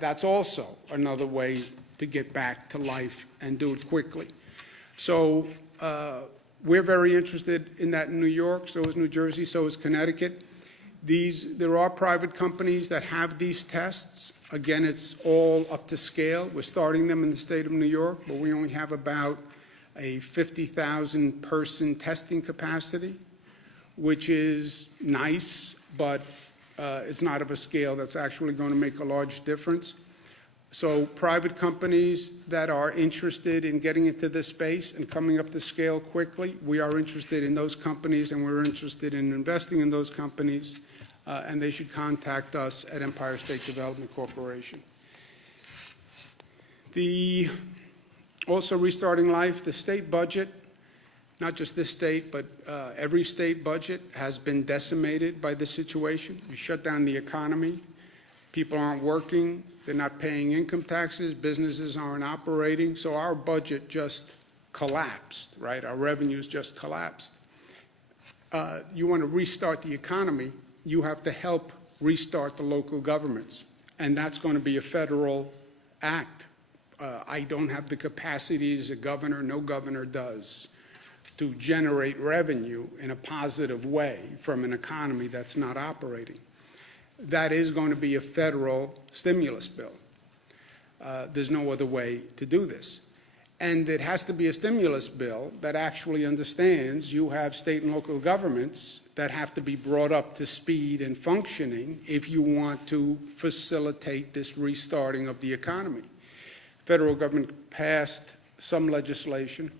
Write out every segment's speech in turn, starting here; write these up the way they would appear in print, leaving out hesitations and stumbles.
That's also another way to get back to life and do it quickly. So we're very interested in that in New York, so is New Jersey, so is Connecticut. There are private companies that have these tests. Again, it's all up to scale. We're starting them in the state of New York, but we only have about a 50,000 person testing capacity, which is nice, but it's not of a scale that's actually going to make a large difference. So private companies that are interested in getting into this space and coming up to scale quickly, we are interested in those companies, and we're interested in investing in those companies, and they should contact us at Empire State Development Corporation. Also restarting life, the state budget, not just this state, but every state budget has been decimated by this situation. You shut down the economy, people aren't working, they're not paying income taxes, businesses aren't operating, so our budget just collapsed, right? Our revenues just collapsed. You want to restart the economy, you have to help restart the local governments, and that's going to be a federal act. I don't have the capacity as a governor, no governor does, to generate revenue in a positive way from an economy that's not operating. That is going to be a federal stimulus bill. There's no other way to do this. And it has to be a stimulus bill that actually understands you have state and local governments that have to be brought up to speed and functioning if you want to facilitate this restarting of the economy. Federal government passed some legislation.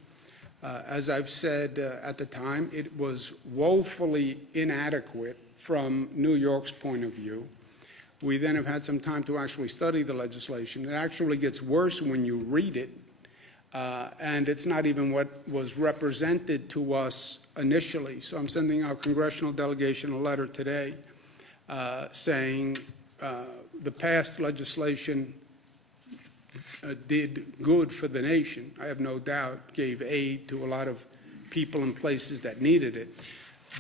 As I've said at the time, it was woefully inadequate from New York's point of view. We then have had some time to actually study the legislation. It actually gets worse when you read it, and it's not even what was represented to us initially. So I'm sending our congressional delegation a letter today saying the past legislation did good for the nation, I have no doubt, gave aid to a lot of people and places that needed it,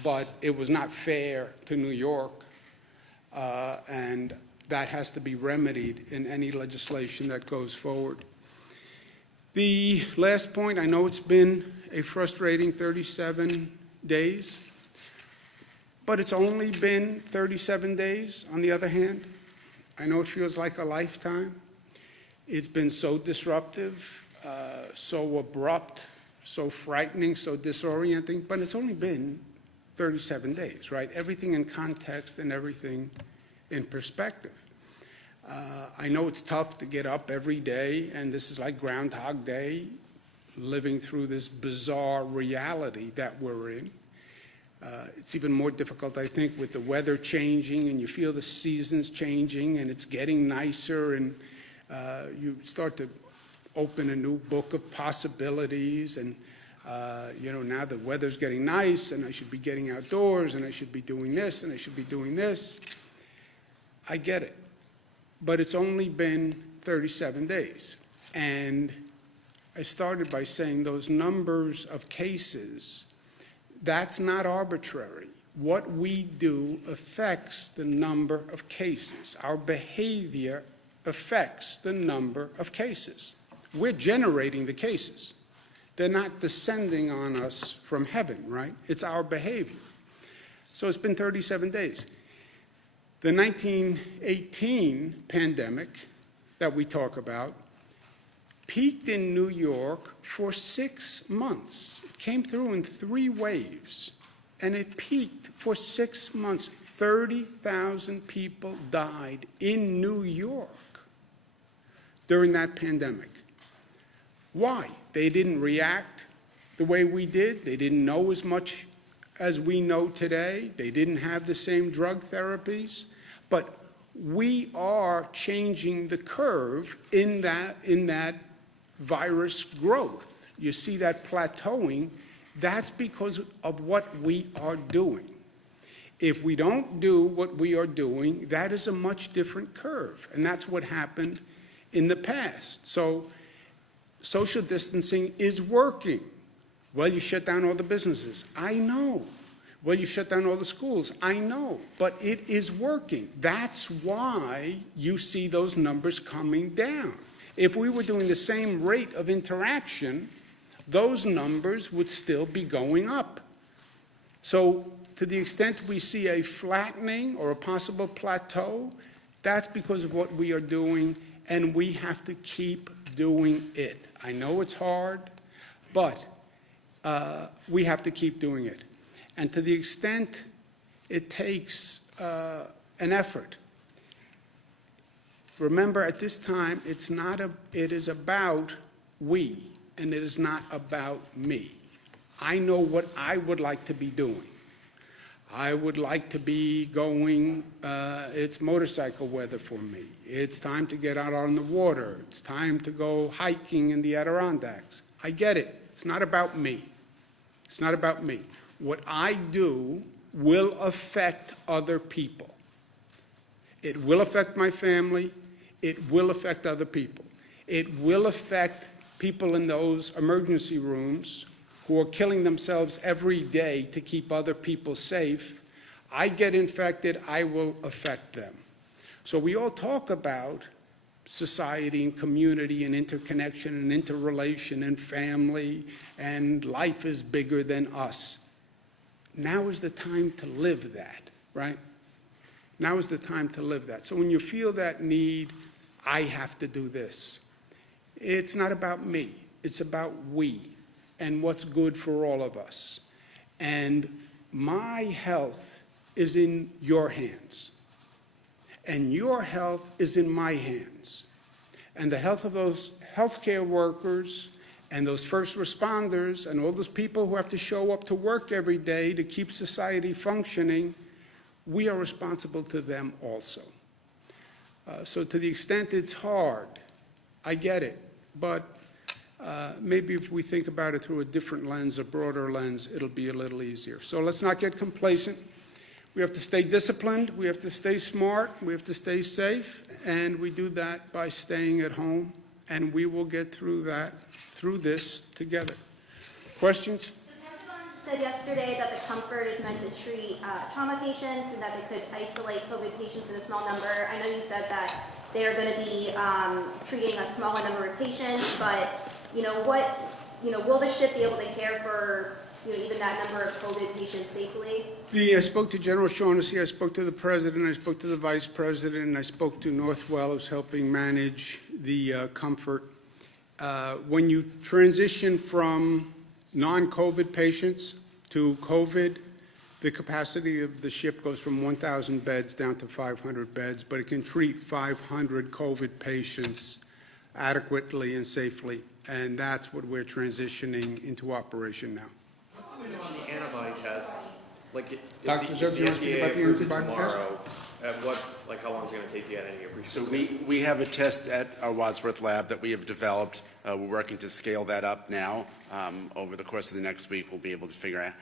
but it was not fair to New York, and that has to be remedied in any legislation that goes forward. The last point, I know it's been a frustrating 37 days, but it's only been 37 days on the other hand. I know it feels like a lifetime. It's been so disruptive, so abrupt, so frightening, so disorienting, but it's only been 37 days, right? Everything in context and everything in perspective. I know it's tough to get up every day, and this is like Groundhog Day, living through this bizarre reality that we're in. It's even more difficult, I think, with the weather changing, and you feel the seasons changing, and it's getting nicer, and you start to open a new book of possibilities, and now the weather's getting nice, and I should be getting outdoors, and I should be doing this, and I should be doing this. I get it. But it's only been 37 days. And I started by saying those numbers of cases, that's not arbitrary. What we do affects the number of cases. Our behavior affects the number of cases. We're generating the cases. They're not descending on us from heaven, right? It's our behavior. So it's been 37 days. The 1918 pandemic that we talk about peaked in New York for 6 months. It came through in 3 waves, and it peaked for 6 months. 30,000 people died in New York during that pandemic. Why? They didn't react the way we did. They didn't know as much as we know today. They didn't have the same drug therapies. But we are changing the curve in that virus growth. You see that plateauing. That's because of what we are doing. If we don't do what we are doing, that is a much different curve. And that's what happened in the past. So social distancing is working. Well, you shut down all the businesses. I know. Well, you shut down all the schools. I know, but it is working. That's why you see those numbers coming down. If we were doing the same rate of interaction, those numbers would still be going up. So to the extent we see a flattening or a possible plateau, that's because of what we are doing, and we have to keep doing it. I know it's hard, but we have to keep doing it. And to the extent it takes an effort, remember at this time it is about we, and it is not about me. I know what I would like to be doing. I would like to be going, it's motorcycle weather for me. It's time to get out on the water. It's time to go hiking in the Adirondacks. I get it. It's not about me. It's not about me. What I do will affect other people. It will affect my family. It will affect other people. It will affect people in those emergency rooms who are killing themselves every day to keep other people safe. I get infected, I will affect them. So we all talk about society and community and interconnection and interrelation and family, and life is bigger than us. Now is the time to live that, right? Now is the time to live that. So when you feel that need, I have to do this. It's not about me. It's about we and what's good for all of us. And my health is in your hands. And your health is in my hands. And the health of those healthcare workers and those first responders and all those people who have to show up to work every day to keep society functioning, we are responsible to them also. So to the extent it's hard, I get it. But maybe if we think about it through a different lens, a broader lens, it'll be a little easier. So let's not get complacent. We have to stay disciplined, we have to stay smart, we have to stay safe, and we do that by staying at home, and we will get through this together. Questions? The Pentagon said yesterday that the Comfort is meant to treat trauma patients and that they could isolate COVID patients in a small number. I know you said that they're going to be treating a smaller number of patients, but will the ship be able to care for even that number of COVID patients safely? I spoke to General Shaughnessy, I spoke to the President, I spoke to the Vice President, and I spoke to Northwell, who's helping manage the Comfort. When you transition from non-COVID patients to COVID, the capacity of the ship goes from 1,000 beds down to 500 beds, but it can treat 500 COVID patients adequately and safely, and that's what we're transitioning into operation now. On the antibody test, like Dr. Zerb, you want to speak about the antibody test? How long is it going to take to get any appreciation? So we have a test at our Wadsworth lab that we have developed. We're working to scale that up now. Over the course of the next week, we'll be able to figure out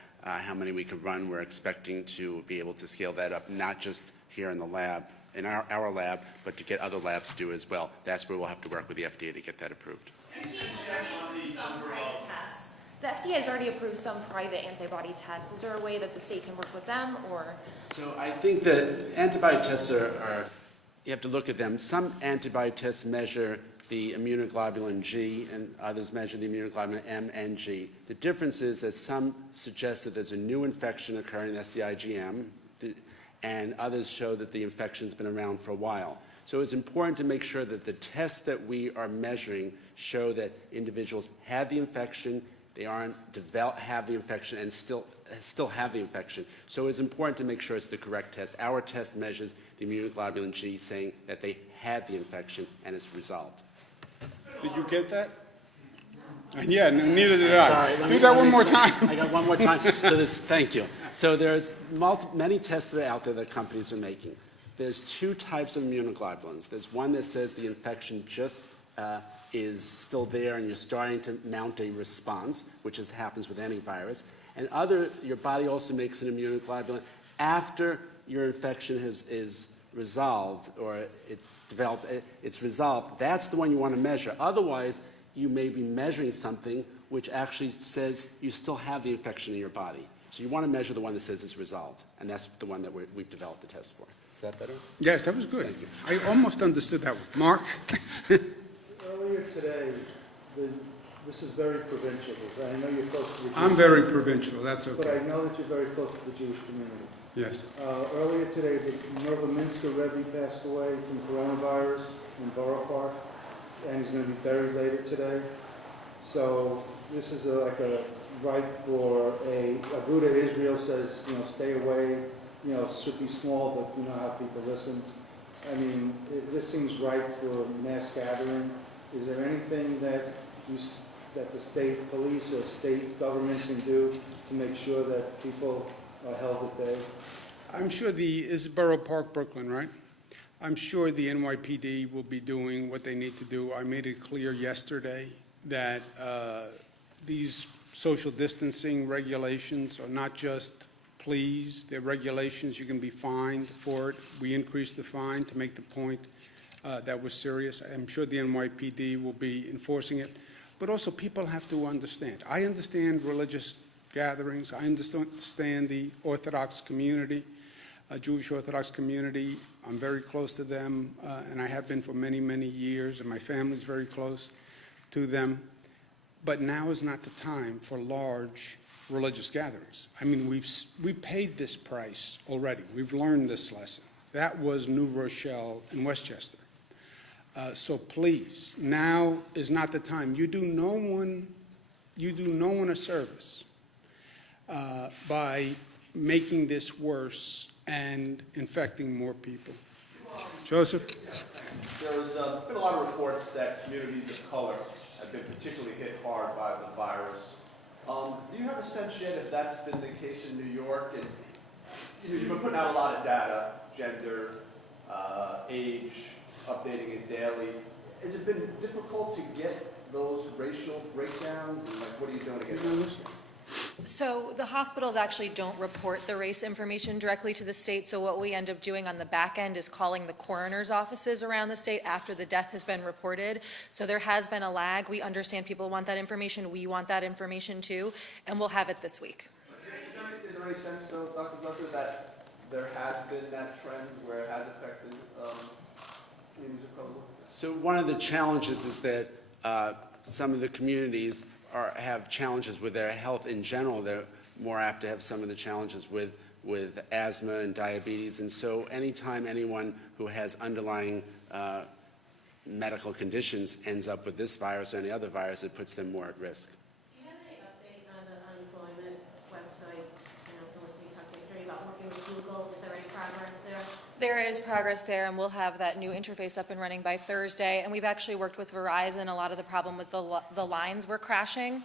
how many we can run. We're expecting to be able to scale that up, not just here in the lab, in our lab, but to get other labs to do as well. That's where we'll have to work with the FDA to get that approved. The FDA has already approved some private antibody tests. Is there a way that the state can work with them, or? So I think that antibody tests are you have to look at them. Some antibody tests measure the immunoglobulin G, and others measure the immunoglobulin M and G. The difference is that some suggest that there's a new infection occurring, that's the IgM, and others show that the infection's been around for a while. So it's important to make sure that the tests that we are measuring show that individuals had the infection, they aren't have the infection and still have the infection. So it's important to make sure it's the correct test. Our test measures the immunoglobulin G, saying that they had the infection and it's resolved. Did you get that? Yeah, neither did I. Do that one more time. I got one more time. Thank you. So there's many tests that are out there that companies are making. There's two types of immunoglobulins. There's one that says the infection just is still there and you're starting to mount a response, which happens with any virus. And your body also makes an immunoglobulin after your infection is resolved or it's developed, it's resolved. That's the one you want to measure. Otherwise, you may be measuring something which actually says you still have the infection in your body. So you want to measure the one that says it's resolved, and that's the one that we've developed the test for. Is that better? Yes, that was good. I almost understood that one. Mark? Earlier today, this is very provincial. I know you're close to the Jewish I'm very provincial, that's but I okay. know that you're very close to the Jewish community. Yes. Earlier Earlier today, the Novominsker Rebbe passed away from coronavirus in Borough Park, and he's going to be buried later today. So this is like a right for a Aguda Israel says, stay away, should be small, but you know how people listen. I mean, this seems right for mass gathering. Is there anything that that the state police or state government can do to make sure that people are held at bay? I'm sure is Borough Park, Brooklyn, right? I'm sure the NYPD will be doing what they need to do. I made it clear yesterday that these social distancing regulations are not just pleas, they're regulations. You can be fined for it. We increased the fine to make the point that was serious. I'm sure the NYPD will be enforcing it. But also people have to understand. I understand religious gatherings. I understand the Orthodox community, Jewish Orthodox community. I'm very close to them, and I have been for many, many years, and my family's very close to them. But now is not the time for large religious gatherings. I mean, we paid this price already. We've learned this lesson. That was New Rochelle and Westchester. So please, now is not the time. You do no one a service by making this worse and infecting more people. Joseph? There's been a lot of reports that communities of color have been particularly hit hard by the virus. Do you have a sense yet if that's been the case in New York? And you've been putting out a lot of data, gender, age, updating it daily. Has it been difficult to get those racial breakdowns? And what are you doing to get those? So the hospitals actually don't report the race information directly to the state, so what we end up doing on the back end is calling the coroner's offices around the state after the death has been reported. So there has been a lag. We understand people want that information. We want that information too, and we'll have it this week. Is there any sense, though, Dr. Drucker, that there has been that trend where it has affected communities of color? So one of the challenges is that some of the communities have challenges with their health in general. They're more apt to have some of the challenges with asthma and diabetes. And so anytime anyone who has underlying medical conditions ends up with this virus or any other virus, it puts them more at risk. Do you have any update on the unemployment website? Felicity talked yesterday about working with Google. Is there any progress there? There is progress there, and we'll have that new interface up and running by Thursday. And we've actually worked with Verizon. A lot of the problem was the lines were crashing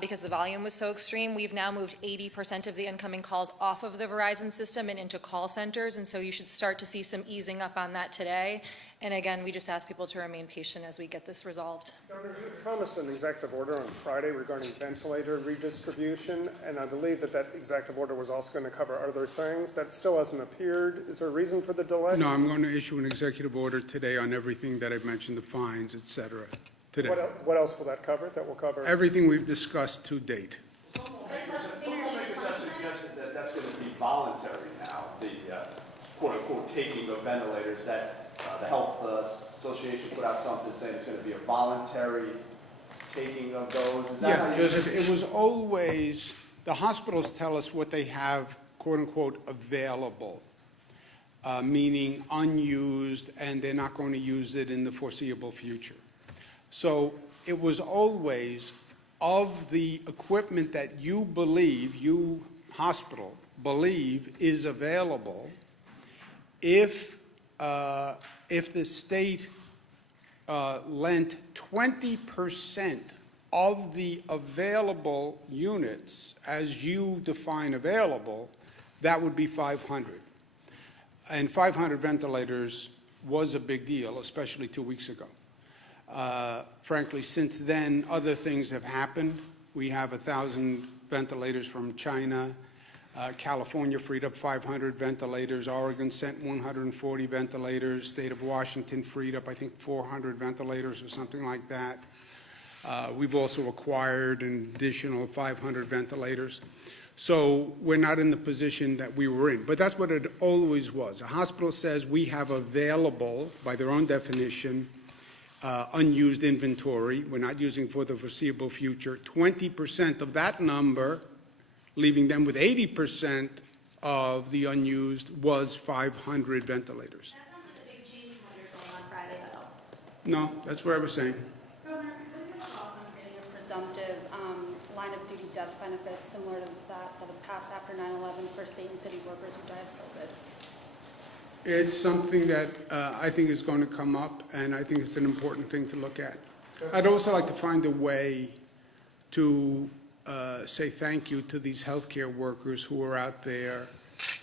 because the volume was so extreme. We've now moved 80% of the incoming calls off of the Verizon system and into call centers, and so you should start to see some easing up on that today. And again, we just ask people to remain patient as we get this resolved. Governor, you promised an executive order on Friday regarding ventilator redistribution, and I believe that executive order was also going to cover other things. That still hasn't appeared. Is there a reason for the delay? No, I'm going to issue an executive order today on everything that I've mentioned, the fines, et cetera, today. What else will that cover? That will cover Everything we've discussed to date. Suggested that that's going to be voluntary now, the quote-unquote taking of ventilators, that the Health Association put out something saying it's going to be a voluntary taking of those. Is that how you... Joseph, it was always, the hospitals tell us what they have, quote-unquote, available, meaning unused, and they're not going to use it in the foreseeable future. So it was always of the equipment that you believe, you hospital believe is available, if the state lent 20% of the available units, as you define available, that would be 500. And 500 ventilators was a big deal, especially 2 weeks ago. Frankly, since then, other things have happened. We have 1,000 ventilators from China. California freed up 500 ventilators. Oregon sent 140 ventilators. State of Washington freed up, I think, 400 ventilators or something like that. We've also acquired an additional 500 ventilators. So we're not in the position that we were in. But that's what it always was. A hospital says we have available, by their own definition, unused inventory. We're not using for the foreseeable future. 20% of that number, leaving them with 80% of the unused, was 500 ventilators. That sounds like a big change from what you were saying on Friday, though. No, that's what I was saying. Governor, what are your thoughts on creating a presumptive line of duty death benefit similar to that was passed after 9/11 for state and city workers who died of COVID? It's something that I think is going to come up, and I think it's an important thing to look at. I'd also like to find a way to say thank you to these healthcare workers who are out there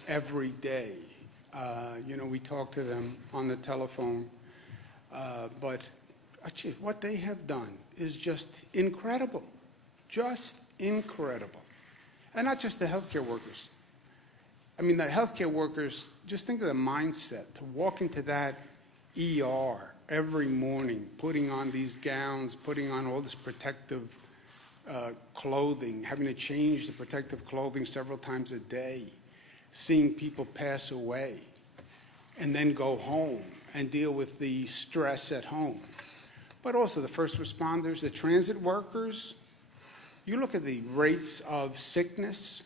every day. We talk to them on the telephone, but actually what they have done is just incredible, just incredible. And not just the healthcare workers. I mean, the healthcare workers, just think of the mindset to walk into that ER every morning, putting on these gowns, putting on all this protective clothing, having to change the protective clothing several times a day, seeing people pass away, and then go home and deal with the stress at home. But also the first responders, the transit workers. You look at the rates of sickness.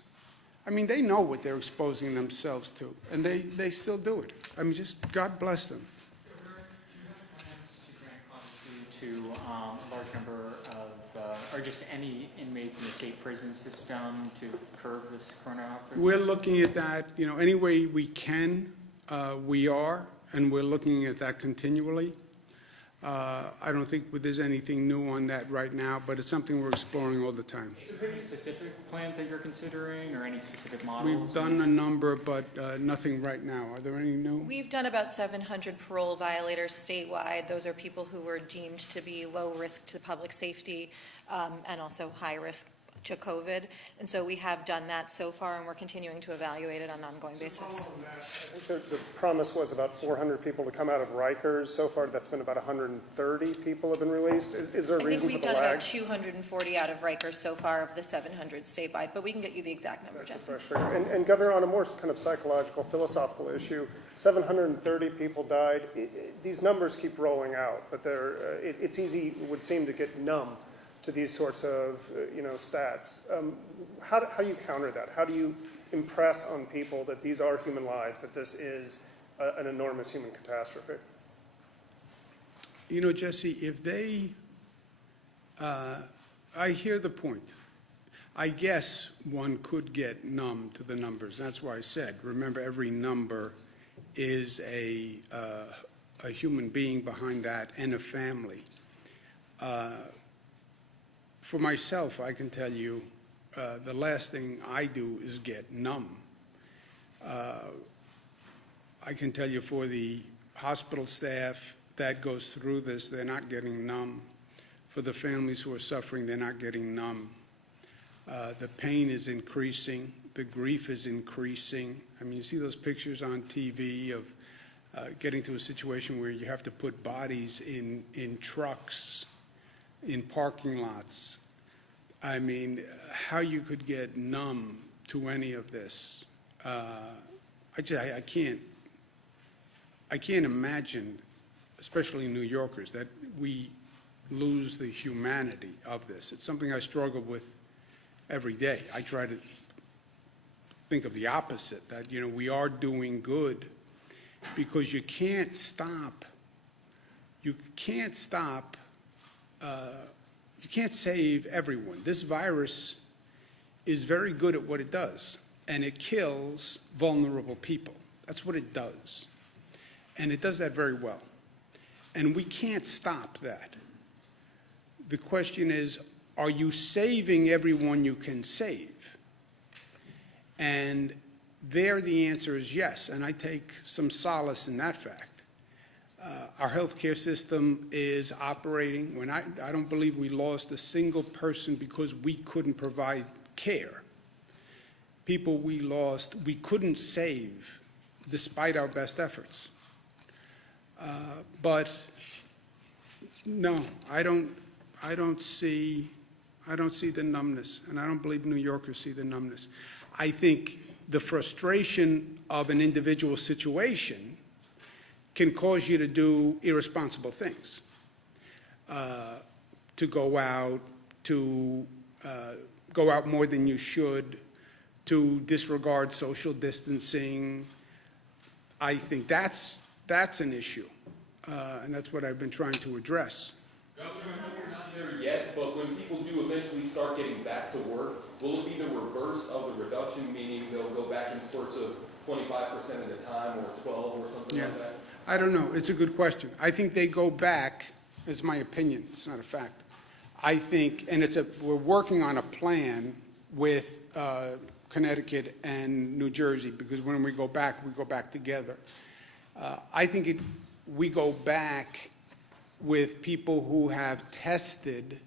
I mean, they know what they're exposing themselves to, and they still do it. I mean, just God bless them. Governor, do you have plans to grant clemency to a large number of, or just any inmates in the state prison system to curb this corona outbreak? We're looking at that, any way we can, we are, and we're looking at that continually. I don't think there's anything new on that right now, but it's something we're exploring all the time. Is there any specific plans that you're considering or any specific models? We've done a number, but nothing right now. Are there any new? We've done about 700 parole violators statewide. Those are people who were deemed to be low risk to public safety and also high risk to COVID. And so we have done that so far, and we're continuing to evaluate it on an ongoing basis. I think the promise was about 400 people to come out of Rikers. So far, that's been about 130 people have been released. Is there a I think reason for we've the done lag? about 240 out of Rikers so far of the 700 statewide, but we can get you the exact number, That's a Jesse. fresh figure. And Governor, on a more kind of psychological, philosophical issue, 730 people died. These numbers keep rolling out, but it's easy, it would seem, to get numb to these sorts of stats. How do you counter that? How do you impress on people that these are human lives, that this is an enormous human catastrophe? Jesse, if they, I hear the point. I guess one could get numb to the numbers. That's why I said, remember, every number is a human being behind that and a family. For myself, I can tell you, the last thing I do is get numb. I can tell you for the hospital staff that goes through this, they're not getting numb. For the families who are suffering, they're not getting numb. The pain is increasing. The grief is increasing. I mean, you see those pictures on TV of getting to a situation where you have to put bodies in trucks, in parking lots. I mean, how you could get numb to any of this, I can't imagine, especially New Yorkers, that we lose the humanity of this. It's something I struggle with every day. I try to think of the opposite, that, we are doing good, because you can't stop, you can't save everyone. This virus is very good at what it does, and it kills vulnerable people. That's what it does. And it does that very well. And we can't stop that. The question is, are you saving everyone you can save? And there the answer is yes, and I take some solace in that fact. Our healthcare system is operating. I don't believe we lost a single person because we couldn't provide care. People we lost, we couldn't save despite our best efforts. But no, I don't see the numbness, and I don't believe New Yorkers see the numbness. I think the frustration of an individual situation can cause you to do irresponsible things. To go out more than you should, to disregard social distancing. I think that's an issue, and that's what I've been trying to address. Governor, we're not there yet, but when people do eventually start getting back to work, will it be the reverse of the reduction, meaning they'll go back in spurts of 25% at a time, or 12, or something like that? I don't know. It's a good question. I think they go back, is my opinion. It's not a fact. I think, and we're working on a plan with Connecticut and New Jersey, because when we go back together. I think we go back with people who have tested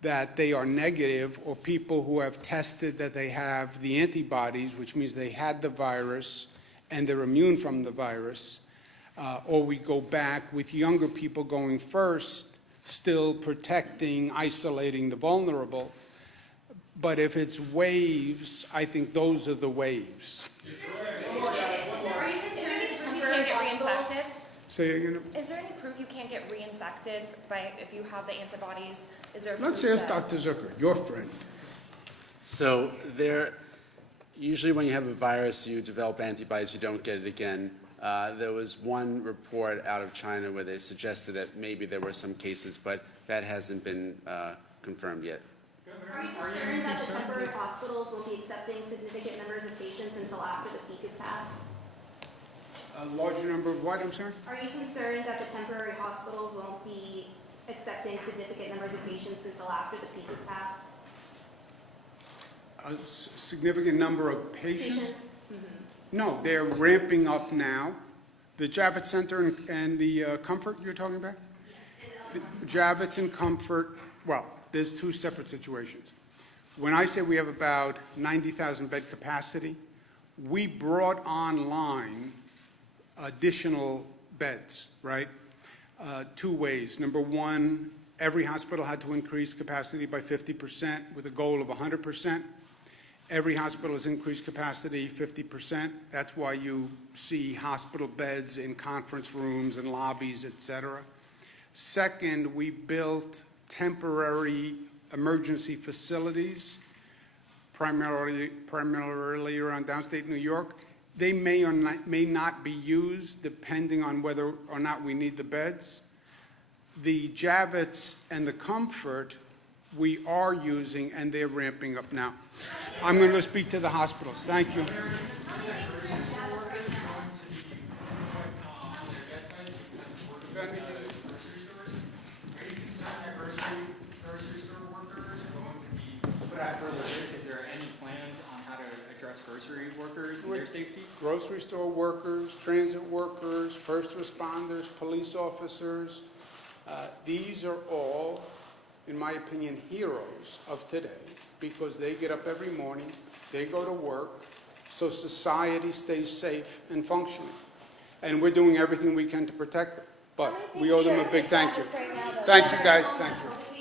that they are negative, or people who have tested that they have the antibodies, which means they had the virus and they're immune from the virus, or we go back with younger people going first, still protecting, isolating the vulnerable. But if it's waves, I think those are the waves. Is there any proof you can't get reinfected? Say again? Is there any proof you can't get reinfected if you have the antibodies? Is there Let's proof ask Dr. Zucker, your friend. So usually when you have a virus, you develop antibodies, you don't get it again. There was one report out of China where they suggested that maybe there were some cases, but that hasn't been confirmed yet. Are you concerned that the temporary hospitals will be accepting significant numbers of patients until after the peak is passed? A larger number of what, I'm sorry? Are you concerned that the temporary hospitals won't be accepting significant numbers of patients until after the peak is passed? A significant number of patients? Mm-hmm. No, they're ramping up now. The Javits Center and the Comfort you're talking about? Yes. The Javits and Comfort, well, there's two separate situations. When I say we have about 90,000 bed capacity, we brought online additional beds, right? Two ways. Number one, every hospital had to increase capacity by 50% with a goal of 100%. Every hospital has increased capacity 50%. That's why you see hospital beds in conference rooms and lobbies, et cetera. Second, we built temporary emergency facilities, primarily around downstate New York. They may or may not be used depending on whether or not we need the beds. The Javits and the Comfort we are using, and they're ramping up now. I'm going to speak to the hospitals. Thank you. Is there any plans on how to address grocery workers and their safety? Grocery store workers, transit workers, first responders, police officers. These are all, in my opinion, heroes of today, because they get up every morning, they go to work, so society stays safe and functioning. And we're doing everything we can to protect them. But we owe them a big thank you. Thank you, guys. Thank you.